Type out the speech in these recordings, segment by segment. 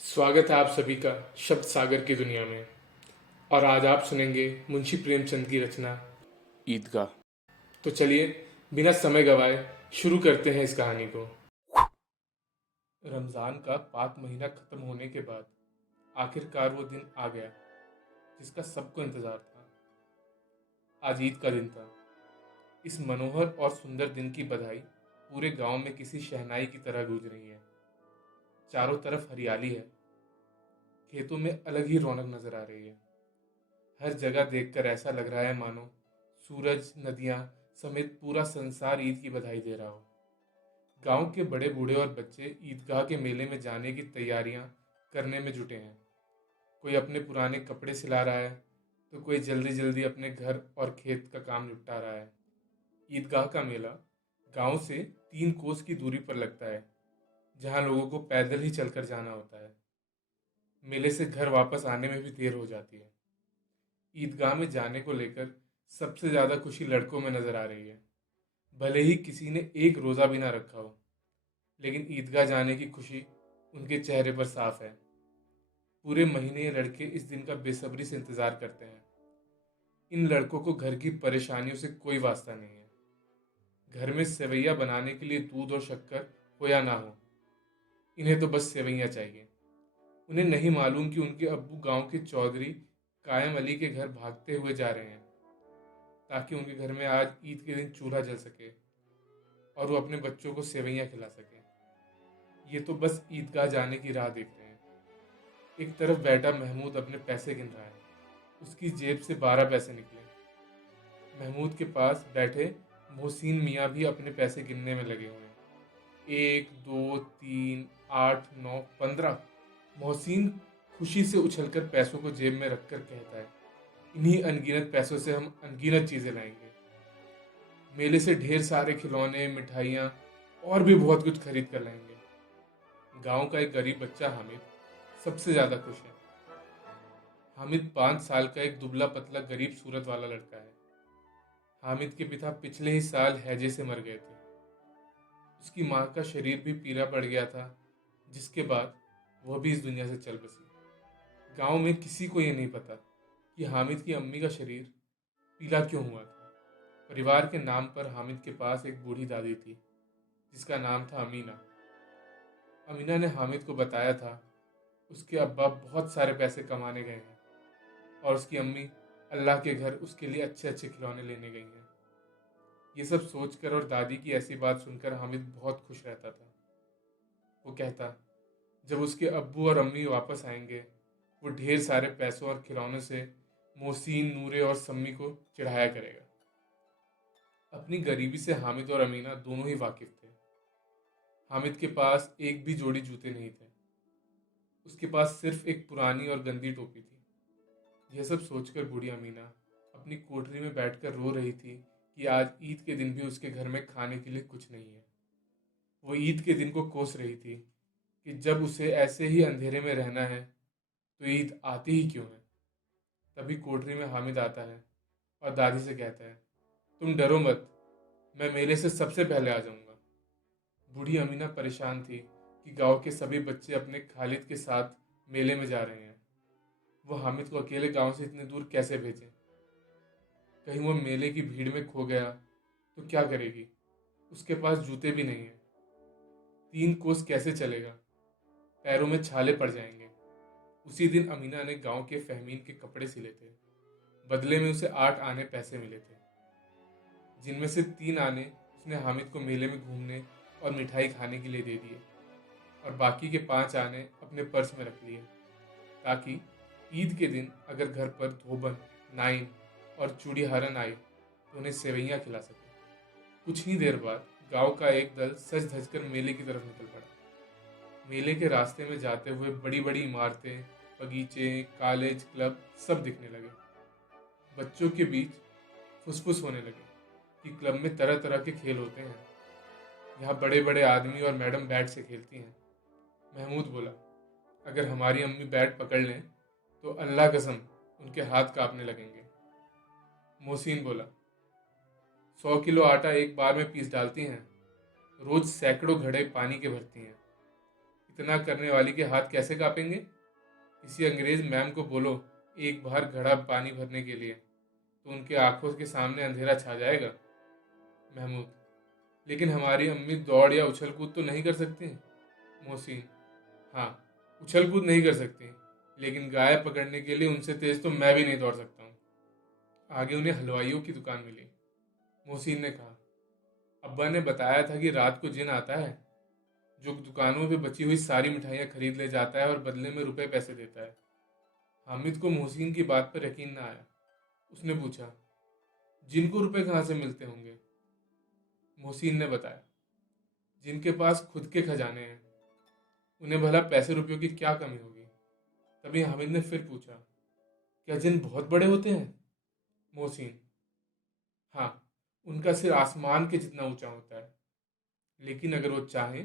स्वागत है आप सभी का शब्द सागर की दुनिया में। और आज आप सुनेंगे मुंशी प्रेमचंद की रचना ईदगाह। तो चलिए बिना समय गवाए शुरू करते हैं इस कहानी को। रमज़ान का पाक महीना ख़त्म होने के बाद आखिरकार वो दिन आ गया जिसका सबको इंतज़ार था। आज ईद का दिन था। इस मनोहर और सुंदर दिन की बधाई पूरे गांव में किसी शहनाई की तरह गूंज रही है। चारों तरफ हरियाली है। खेतों में अलग ही रौनक नजर आ रही है। हर जगह देखकर ऐसा लग रहा है मानो सूरज, नदियां समेत पूरा संसार ईद की बधाई दे रहा हो। गांव के बड़े बूढ़े और बच्चे ईदगाह के मेले में जाने की तैयारियां करने में जुटे हैं। कोई अपने पुराने कपड़े सिला रहा है तो कोई जल्दी जल्दी अपने घर और खेत का काम निपटा रहा है। ईदगाह का मेला गांव से 3 कोस की दूरी पर लगता है, जहां लोगों को पैदल ही चलकर जाना होता है। मेले से घर वापस आने में भी देर हो जाती है। ईदगाह में जाने को लेकर सबसे ज्यादा खुशी लड़कों में नजर आ रही है। भले ही किसी ने एक रोजा भी ना रखा हो, लेकिन ईदगाह जाने की खुशी उनके चेहरे पर साफ है। पूरे महीने ये लड़के इस दिन का बेसब्री से इंतजार करते हैं। इन लड़कों को घर की परेशानियों से कोई वास्ता नहीं है। घर में सेवैया बनाने के लिए दूध और शक्कर हो या ना हो, इन्हें तो बस सेवैया चाहिए। उन्हें नहीं मालूम कि उनके अब्बू गांव के चौधरी कायम अली के घर भागते हुए जा रहे हैं, ताकि उनके घर में आज ईद के दिन चूल्हा जल सके और वो अपने बच्चों को सेवैयाँ खिला सके। ये तो बस ईदगाह जाने की राह देख रहे हैं। एक तरफ बैठा महमूद अपने पैसे गिन रहा है। उसकी जेब से 12 पैसे निकले। महमूद के पास बैठे मोहसिन मियाँ भी अपने पैसे गिनने में लगे हुए हैं। 1, 2, 3, 8, 9, 15। मोहसिन खुशी से उछलकर पैसों को जेब में रखकर कहता है, इन्हीं अनगिनत पैसों से हम अनगिनत चीजें लाएंगे। मेले से ढेर सारे खिलौने, मिठाइयाँ और भी बहुत कुछ खरीद कर लाएंगे। गांव का एक गरीब बच्चा हामिद सबसे ज्यादा खुश है। हामिद 5 साल का एक दुबला पतला गरीब सूरत वाला लड़का है। हामिद के पिता पिछले ही साल हैजे से मर गए थे। उसकी माँ का शरीर भी पीला पड़ गया था, जिसके बाद वह भी इस दुनिया से चल बसी। गांव में किसी को ये नहीं पता कि हामिद की अम्मी का शरीर पीला क्यों हुआ था। परिवार के नाम पर हामिद के पास एक बूढ़ी दादी थी, जिसका नाम था अमीना। अमीना ने हामिद को बताया था उसके अब्बा बहुत सारे पैसे कमाने गए हैं और उसकी अम्मी अल्लाह के घर उसके लिए अच्छे अच्छे खिलौने लेने गई हैं। ये सब सोचकर और दादी की ऐसी बात सुनकर हामिद बहुत खुश रहता था। वो कहता, जब उसके अब्बू और अम्मी वापस आएंगे, वो ढेर सारे पैसों और खिलौनों से मोहसिन, नूरे और सम्मी को चिढ़ाया करेगा। अपनी गरीबी से हामिद और अमीना दोनों ही वाकिफ थे। हामिद के पास एक भी जोड़ी जूते नहीं थे। उसके पास सिर्फ एक पुरानी और गंदी टोपी थी। यह सब सोचकर बूढ़ी अमीना अपनी कोठरी में बैठकर रो रही थी कि आज ईद के दिन भी उसके घर में खाने के लिए कुछ नहीं है। वो ईद के दिन को कोस रही थी कि जब उसे ऐसे ही अंधेरे में रहना है तो ईद आती ही क्यों है। तभी कोठरी में हामिद आता है और दादी से कहता है, तुम डरो मत, मैं मेले से सबसे पहले आ जाऊंगा। बूढ़ी अमीना परेशान थी कि गांव के सभी बच्चे अपने खालिद के साथ मेले में जा रहे हैं। वो हामिद को अकेले गांव से इतने दूर कैसे भेजें। कहीं वो मेले की भीड़ में खो गया तो क्या करेगी। उसके पास जूते भी नहीं है। 3 कोस कैसे चलेगा, पैरों में छाले पड़ जाएंगे। उसी दिन अमीना ने गांव के फहमीन के कपड़े सिले थे। बदले में उसे 8 आने पैसे मिले थे, जिनमें से 3 आने उसने हामिद को मेले में घूमने और मिठाई खाने के लिए दे दिए और बाकी के 5 आने अपने पर्स में रख लिए, ताकि ईद के दिन अगर घर पर धोबन, नाइन और चूड़ीहारन आए तो उन्हें सेवैयाँ खिला सके। कुछ ही देर बाद गांव का एक दल सज धज कर मेले की तरफ निकल पड़ा। मेले के रास्ते में जाते हुए बड़ी बड़ी इमारतें, बगीचे, कॉलेज, क्लब सब दिखने लगे। बच्चों के बीच फुसफुस होने लगे कि क्लब में तरह तरह के खेल होते हैं। यहाँ बड़े बड़े आदमी और मैडम बैट से खेलती हैं। महमूद बोला, अगर हमारी अम्मी बैट पकड़ लें तो अल्लाह कसम उनके हाथ कांपने लगेंगे। मोहसिन बोला, 100 किलो आटा एक बार में पीस डालती हैं, रोज सैकड़ों घड़े पानी के भरती हैं, इतना करने वाली के हाथ कैसे कांपेंगे? किसी अंग्रेज मैम को बोलो एक बार घड़ा पानी भरने के लिए, तो उनके आंखों के सामने अंधेरा छा जाएगा। महमूद: लेकिन हमारी अम्मी दौड़ या उछल कूद तो नहीं कर सकती। मोहसिन: हाँ, उछल कूद नहीं कर सकती, लेकिन गाय पकड़ने के लिए उनसे तेज तो मैं भी नहीं दौड़ सकता हूँ। आगे उन्हें हलवाइयों की दुकान मिली। मोहसिन ने कहा, अब्बा ने बताया था कि रात को जिन आता है, जो दुकानों पे बची हुई सारी मिठाइयाँ खरीद ले जाता है और बदले में रुपए पैसे देता है। हामिद को मोहसिन की बात पर यकीन न आया। उसने पूछा, जिनको रुपए कहाँ से मिलते होंगे? मोहसिन ने बताया, जिनके पास खुद के खजाने हैं, उन्हें भला पैसे रुपयों की क्या कमी होगी। तभी हामिद ने फिर पूछा, क्या जिन बहुत बड़े होते हैं? मोहसिन: हाँ, उनका सिर आसमान के जितना ऊंचा होता है, लेकिन अगर वो चाहें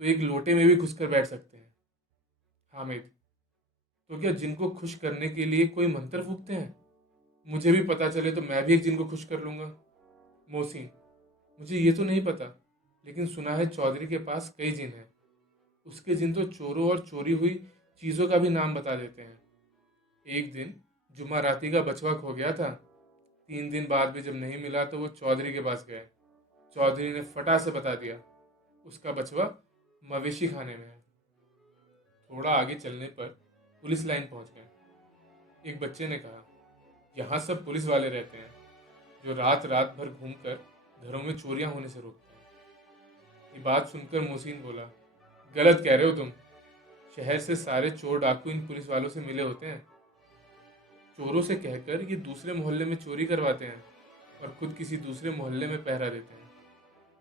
तो एक लोटे में भी घुसकर बैठ सकते हैं। हामिद: तो क्या जिनको खुश करने के लिए कोई मंत्र फूकते हैं? मुझे भी पता चले तो मैं भी एक जिन को खुश कर लूंगा। मोहसिन: मुझे ये तो नहीं पता, लेकिन सुना है चौधरी के पास कई जिन हैं। उसके जिन तो चोरों और चोरी हुई चीजों का भी नाम बता देते हैं। एक दिन जुमाराती का बछवा खो गया था। 3 दिन बाद भी जब नहीं मिला तो वो चौधरी के पास गए। चौधरी ने फटा से बता दिया, उसका बछवा मवेशी खाने में है। थोड़ा आगे चलने पर पुलिस लाइन पहुंच गए। एक बच्चे ने कहा, यहाँ सब पुलिस वाले रहते हैं, जो रात रात भर घूमकर घरों में चोरियां होने से रोकते हैं। ये बात सुनकर मोहसिन बोला, गलत कह रहे हो तुम। शहर से सारे चोर डाकू इन पुलिस वालों से मिले होते हैं। चोरों से कहकर ये दूसरे मोहल्ले में चोरी करवाते हैं और खुद किसी दूसरे मोहल्ले में पहरा देते हैं।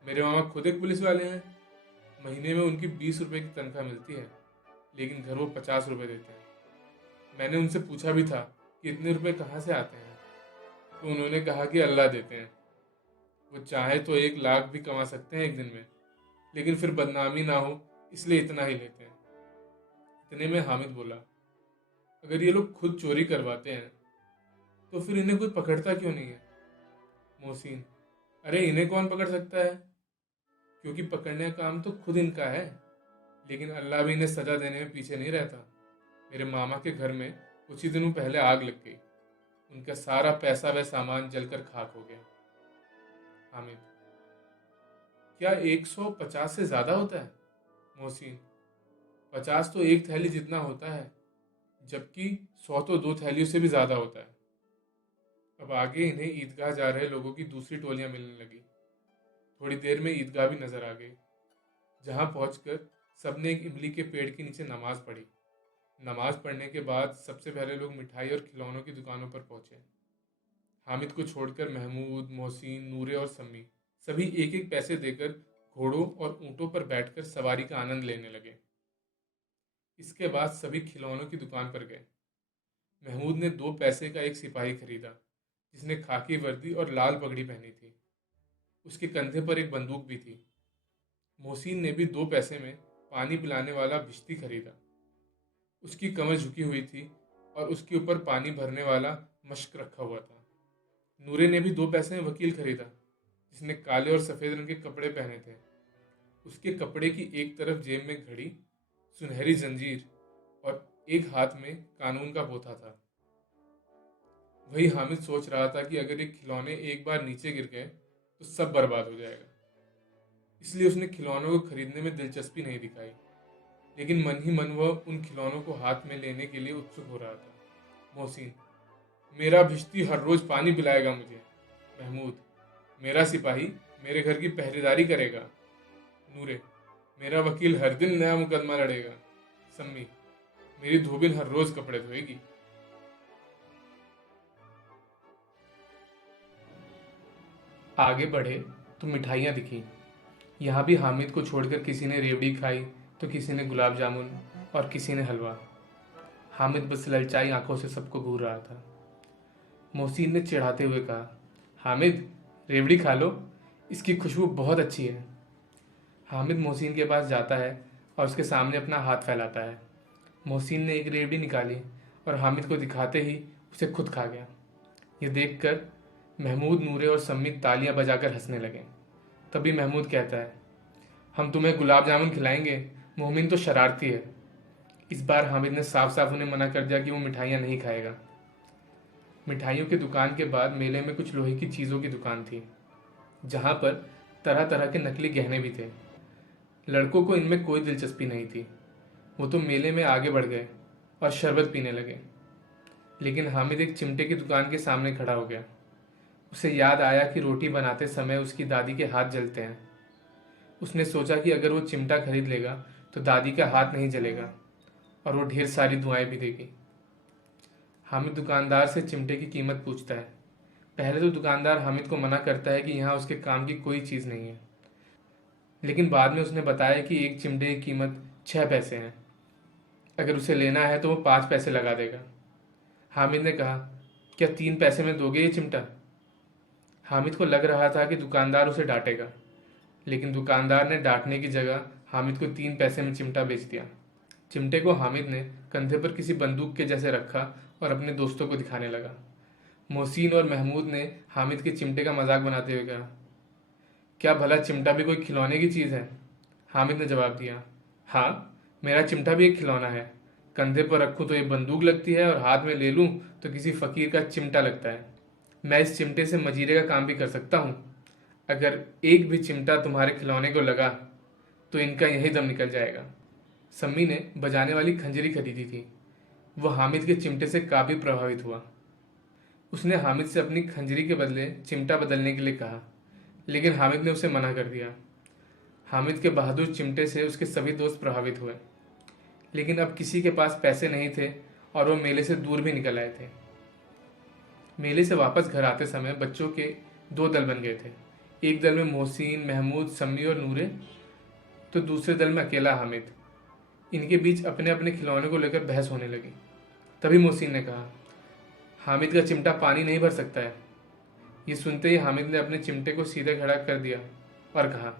मेरे मामा खुद एक पुलिस वाले हैं। महीने में उनकी 20 रुपए की तनख्वाह मिलती है, लेकिन घर वो 50 रुपए देते हैं। मैंने उनसे पूछा भी था कि इतने रुपए कहाँ से आते हैं, तो उन्होंने कहा कि अल्लाह देते हैं। वो चाहे तो 1 लाख भी कमा सकते हैं एक दिन में, लेकिन फिर बदनामी ना हो इसलिए इतना ही लेते हैं। इतने में हामिद बोला, अगर ये लोग खुद चोरी करवाते हैं तो फिर इन्हें कोई पकड़ता क्यों नहीं है? मोहसिन: अरे इन्हें कौन पकड़ सकता है, क्योंकि पकड़ने का काम तो खुद इनका है। लेकिन अल्लाह भी इन्हें सजा देने में पीछे नहीं रहता। मेरे मामा के घर में कुछ ही दिनों पहले आग लग गई। उनका सारा पैसा व सामान जलकर खाक हो गया। हामिद: क्या 150 से ज्यादा होता है? मोहसिन: 50 तो एक थैली जितना होता है, जबकि 100 तो 2 थैलियों से भी ज्यादा होता है। अब आगे इन्हें ईदगाह जा रहे लोगों की दूसरी टोलियां मिलने लगी। थोड़ी देर में ईदगाह भी नजर आ गई, जहां पहुंचकर सबने एक इमली के पेड़ के नीचे नमाज पढ़ी। नमाज पढ़ने के बाद सबसे पहले लोग मिठाई और खिलौनों की दुकानों पर पहुंचे। हामिद को छोड़कर महमूद, मोहसिन, नूरे और सम्मी सभी एक एक पैसे देकर घोड़ों और ऊंटों पर बैठकर सवारी का आनंद लेने लगे। इसके बाद सभी खिलौनों की दुकान पर गए। महमूद ने 2 पैसे का एक सिपाही खरीदा, जिसने खाकी वर्दी और लाल पगड़ी पहनी थी। उसके कंधे पर एक बंदूक भी थी। मोहसिन ने भी 2 पैसे में पानी पिलाने वाला भिश्ती खरीदा। उसकी कमर झुकी हुई थी और उसके ऊपर पानी भरने वाला मशक रखा हुआ था। नूरे ने भी 2 पैसे में वकील खरीदा, जिसने काले और सफेद रंग के कपड़े पहने थे। उसके कपड़े की एक तरफ जेब में घड़ी, सुनहरी जंजीर और एक हाथ में कानून का पोथा था। वही हामिद सोच रहा था कि अगर ये खिलौने एक बार नीचे गिर गए तो सब बर्बाद हो जाएगा। इसलिए उसने खिलौनों को खरीदने में दिलचस्पी नहीं दिखाई, लेकिन मन ही मन वह उन खिलौनों को हाथ में लेने के लिए उत्सुक हो रहा था। मोहसिन: मेरा भिश्ती हर रोज पानी पिलाएगा मुझे। महमूद: मेरा सिपाही मेरे घर की पहरेदारी करेगा। नूरे: मेरा वकील हर दिन नया मुकदमा लड़ेगा। सम्मी: मेरी धोबिन हर रोज कपड़े धोएगी। आगे बढ़े तो मिठाइयाँ दिखी। यहाँ भी हामिद को छोड़कर किसी ने रेवड़ी खाई तो किसी ने गुलाब जामुन और किसी ने हलवा। हामिद बस ललचाई आंखों से सबको घूर रहा था। मोहसिन ने चिढ़ाते हुए कहा, हामिद रेवड़ी खा लो, इसकी खुशबू बहुत अच्छी है। हामिद मोहसिन के पास जाता है और उसके सामने अपना हाथ फैलाता है। मोहसिन ने एक रेवड़ी निकाली और हामिद को दिखाते ही उसे खुद खा गया। ये देखकर महमूद, नूरे और सम्मी तालियां बजाकर हंसने लगे। तभी महमूद कहता है, हम तुम्हें गुलाब जामुन खिलाएंगे मोमिन तो शरारती है। इस बार हामिद ने साफ साफ उन्हें मना कर दिया कि वो मिठाइयाँ नहीं खाएगा। मिठाइयों की दुकान के बाद मेले में कुछ लोहे की चीज़ों की दुकान थी, जहाँ पर तरह तरह के नकली गहने भी थे। लड़कों को इनमें कोई दिलचस्पी नहीं थी। वो तो मेले में आगे बढ़ गए और शरबत पीने लगे। लेकिन हामिद एक चिमटे की दुकान के सामने खड़ा हो गया। उसे याद आया कि रोटी बनाते समय उसकी दादी के हाथ जलते हैं। उसने सोचा कि अगर वो चिमटा खरीद लेगा तो दादी का हाथ नहीं जलेगा और वो ढेर सारी दुआएं भी देगी। हामिद दुकानदार से चिमटे की कीमत पूछता है। पहले तो दुकानदार हामिद को मना करता है कि यहाँ उसके काम की कोई चीज़ नहीं है, लेकिन बाद में उसने बताया कि एक चिमटे की कीमत 6 पैसे है। अगर उसे लेना है तो वो 5 पैसे लगा देगा। हामिद ने कहा, क्या 3 पैसे में दोगे ये चिमटा? हामिद को लग रहा था कि दुकानदार उसे डांटेगा, लेकिन दुकानदार ने डांटने की जगह हामिद को 3 पैसे में चिमटा बेच दिया। चिमटे को हामिद ने कंधे पर किसी बंदूक के जैसे रखा और अपने दोस्तों को दिखाने लगा। मोहसिन और महमूद ने हामिद के चिमटे का मजाक बनाते हुए कहा, क्या भला चिमटा भी कोई खिलौने की चीज़ है? हामिद ने जवाब दिया, हाँ, मेरा चिमटा भी एक खिलौना है। कंधे पर रखूँ तो ये बंदूक लगती है और हाथ में ले लूँ तो किसी फ़कीर का चिमटा लगता है। मैं इस चिमटे से मजीरे का काम भी कर सकता हूँ। अगर एक भी चिमटा तुम्हारे खिलौने को लगा तो इनका यही दम निकल जाएगा। सम्मी ने बजाने वाली खंजरी खरीदी थी। वह हामिद के चिमटे से काफ़ी प्रभावित हुआ। उसने हामिद से अपनी खंजरी के बदले चिमटा बदलने के लिए कहा, लेकिन हामिद ने उसे मना कर दिया। हामिद के बहादुर चिमटे से उसके सभी दोस्त प्रभावित हुए, लेकिन अब किसी के पास पैसे नहीं थे और वो मेले से दूर भी निकल आए थे। मेले से वापस घर आते समय बच्चों के 2 दल बन गए थे। एक दल में मोहसिन, महमूद, सम्मी और नूरे, तो दूसरे दल में अकेला हामिद। इनके बीच अपने अपने खिलौने को लेकर बहस होने लगी। तभी मोहसिन ने कहा, हामिद का चिमटा पानी नहीं भर सकता है। ये सुनते ही हामिद ने अपने चिमटे को सीधे खड़ा कर दिया और कहा,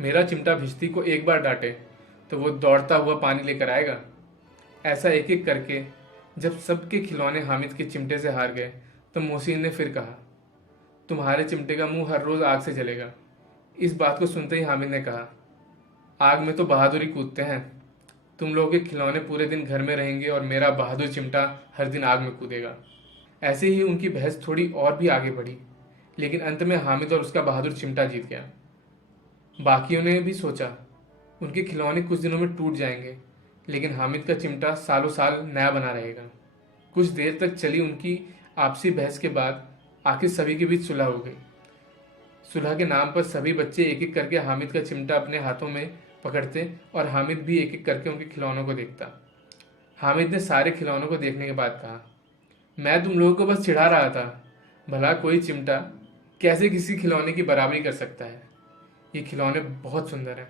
मेरा चिमटा भिश्ती को एक बार डांटे तो वो दौड़ता हुआ पानी लेकर आएगा। ऐसा एक एक करके जब सबके खिलौने हामिद के चिमटे से हार गए तो मोहसिन ने फिर कहा, तुम्हारे चिमटे का मुंह हर रोज आग से जलेगा। इस बात को सुनते ही हामिद ने कहा, आग में तो बहादुरी कूदते हैं। तुम लोगों के खिलौने पूरे दिन घर में रहेंगे और मेरा बहादुर चिमटा हर दिन आग में कूदेगा। ऐसे ही उनकी बहस थोड़ी और भी आगे बढ़ी, लेकिन अंत में हामिद और उसका बहादुर चिमटा जीत गया। बाकियों ने भी सोचा उनके खिलौने कुछ दिनों में टूट जाएंगे, लेकिन हामिद का चिमटा सालों साल नया बना रहेगा। कुछ देर तक चली उनकी आपसी बहस के बाद आखिर सभी के बीच सुलह हो गई। सुलह के नाम पर सभी बच्चे एक एक करके हामिद का चिमटा अपने हाथों में पकड़ते और हामिद भी एक एक करके उनके खिलौनों को देखता। हामिद ने सारे खिलौनों को देखने के बाद कहा, मैं तुम लोगों को बस चिढ़ा रहा था। भला कोई चिमटा कैसे किसी खिलौने की बराबरी कर सकता है? ये खिलौने बहुत सुंदर हैं।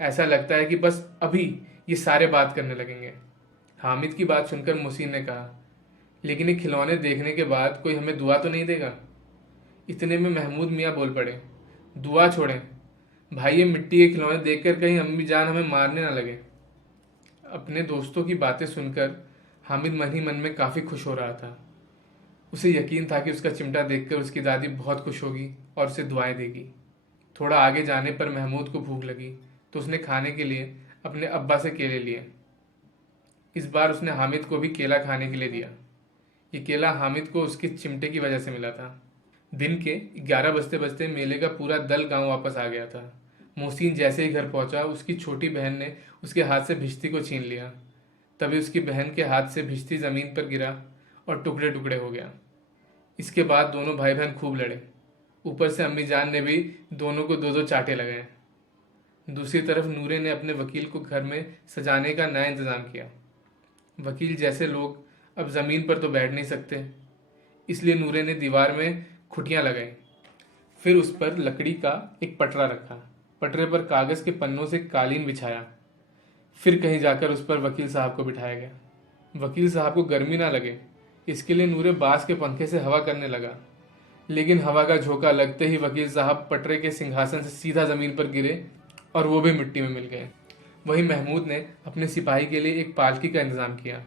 ऐसा लगता है कि बस अभी ये सारे बात करने लगेंगे। हामिद की बात सुनकर मोहसिन ने कहा, लेकिन ये खिलौने देखने के बाद कोई हमें दुआ तो नहीं देगा? इतने में महमूद मियाँ बोल पड़े, दुआ छोड़ें भाई, ये मिट्टी के खिलौने देखकर कहीं अम्मी जान हमें मारने ना लगे। अपने दोस्तों की बातें सुनकर हामिद मन ही मन में काफ़ी खुश हो रहा था। उसे यकीन था कि उसका चिमटा देखकर उसकी दादी बहुत खुश होगी और उसे दुआएं देगी। थोड़ा आगे जाने पर महमूद को भूख लगी तो उसने खाने के लिए अपने अब्बा से केले लिए। इस बार उसने हामिद को भी केला खाने के लिए दिया। ये केला हामिद को उसके चिमटे की वजह से मिला था। दिन के 11 बजते बजते मेले का पूरा दल गांव वापस आ गया था। मोहसिन जैसे ही घर पहुंचा, उसकी छोटी बहन ने उसके हाथ से भिश्ती को छीन लिया। तभी उसकी बहन के हाथ से भिश्ती ज़मीन पर गिरा और टुकड़े टुकड़े हो गया। इसके बाद दोनों भाई बहन खूब लड़े। ऊपर से अम्मी जान ने भी दोनों को 2-2 चांटे लगाए। दूसरी तरफ नूरे ने अपने वकील को घर में सजाने का नया इंतज़ाम किया। वकील जैसे लोग अब ज़मीन पर तो बैठ नहीं सकते, इसलिए नूरे ने दीवार में खुटियाँ लगाई। फिर उस पर लकड़ी का एक पटरा रखा। पटरे पर कागज़ के पन्नों से कालीन बिछाया। फिर कहीं जाकर उस पर वकील साहब को बिठाया गया। वकील साहब को गर्मी ना लगे, इसके लिए नूरे बांस के पंखे से हवा करने लगा, लेकिन हवा का झोंका लगते ही वकील साहब पटरे के सिंहासन से सीधा ज़मीन पर गिरे और वो भी मिट्टी में मिल गए। वहीं महमूद ने अपने सिपाही के लिए एक पालकी का इंतज़ाम किया,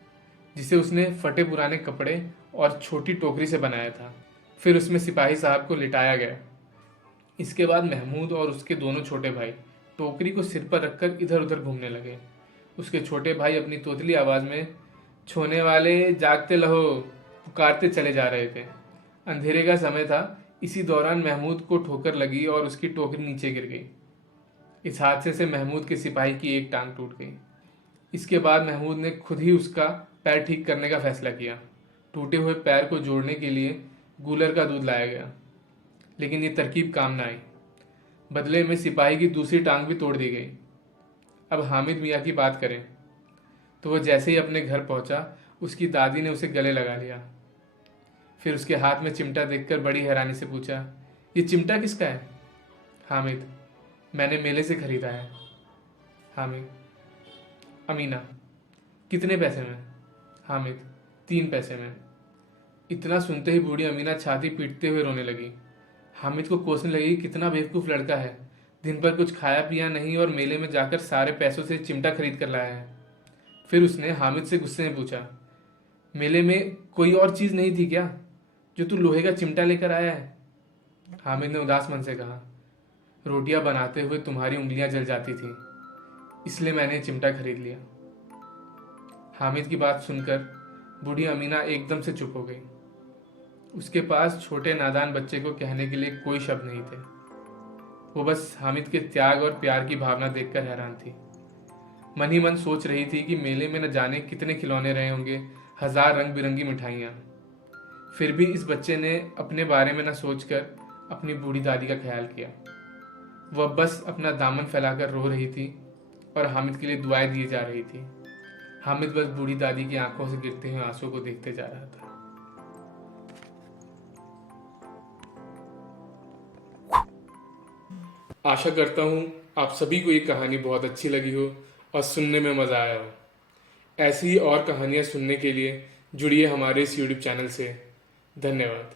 जिसे उसने फटे पुराने कपड़े और छोटी टोकरी से बनाया था। फिर उसमें सिपाही साहब को लिटाया गया। इसके बाद महमूद और उसके दोनों छोटे भाई टोकरी को सिर पर रखकर इधर उधर घूमने लगे। उसके छोटे भाई अपनी तोतली आवाज में छोने वाले जागते लहो पुकारते चले जा रहे थे। अंधेरे का समय था। इसी दौरान महमूद को ठोकर लगी और उसकी टोकरी नीचे गिर गई। इस हादसे से महमूद के सिपाही की एक टांग टूट गई। इसके बाद महमूद ने खुद ही उसका पैर ठीक करने का फैसला किया। टूटे हुए पैर को जोड़ने के लिए गूलर का दूध लाया गया, लेकिन ये तरकीब काम न आई। बदले में सिपाही की दूसरी टांग भी तोड़ दी गई। अब हामिद मियाँ की बात करें तो वह जैसे ही अपने घर पहुंचा, उसकी दादी ने उसे गले लगा लिया। फिर उसके हाथ में चिमटा देखकर बड़ी हैरानी से पूछा, ये चिमटा किसका है? हामिद, मैंने मेले से खरीदा है। हामिद, अमीना, कितने पैसे में? हामिद, 3 पैसे में। इतना सुनते ही बूढ़ी अमीना छाती पीटते हुए रोने लगी। हामिद को कोसने लगी, कितना बेवकूफ़ लड़का है, दिन भर कुछ खाया पिया नहीं और मेले में जाकर सारे पैसों से चिमटा खरीद कर लाया है। फिर उसने हामिद से गुस्से में पूछा, मेले में कोई और चीज़ नहीं थी क्या जो तू लोहे का चिमटा लेकर आया है? हामिद ने उदास मन से कहा, रोटियां बनाते हुए तुम्हारी उंगलियां जल जाती थी, इसलिए मैंने चिमटा खरीद लिया। हामिद की बात सुनकर बूढ़ी अमीना एकदम से चुप हो गई। उसके पास छोटे नादान बच्चे को कहने के लिए कोई शब्द नहीं थे। वो बस हामिद के त्याग और प्यार की भावना देखकर हैरान थी। मन ही मन सोच रही थी कि मेले में न जाने कितने खिलौने रहे होंगे, 1000 रंग बिरंगी मिठाइयाँ। फिर भी इस बच्चे ने अपने बारे में न सोचकर अपनी बूढ़ी दादी का ख्याल किया। वह बस अपना दामन फैलाकर रो रही थी और हामिद के लिए दुआएं दिए जा रही थी। हामिद बस बूढ़ी दादी की आंखों से गिरते हुए आंसू को देखते जा रहा था। आशा करता हूँ आप सभी को ये कहानी बहुत अच्छी लगी हो और सुनने में मज़ा आया हो। ऐसी ही और कहानियाँ सुनने के लिए जुड़िए हमारे इस YouTube चैनल से। धन्यवाद।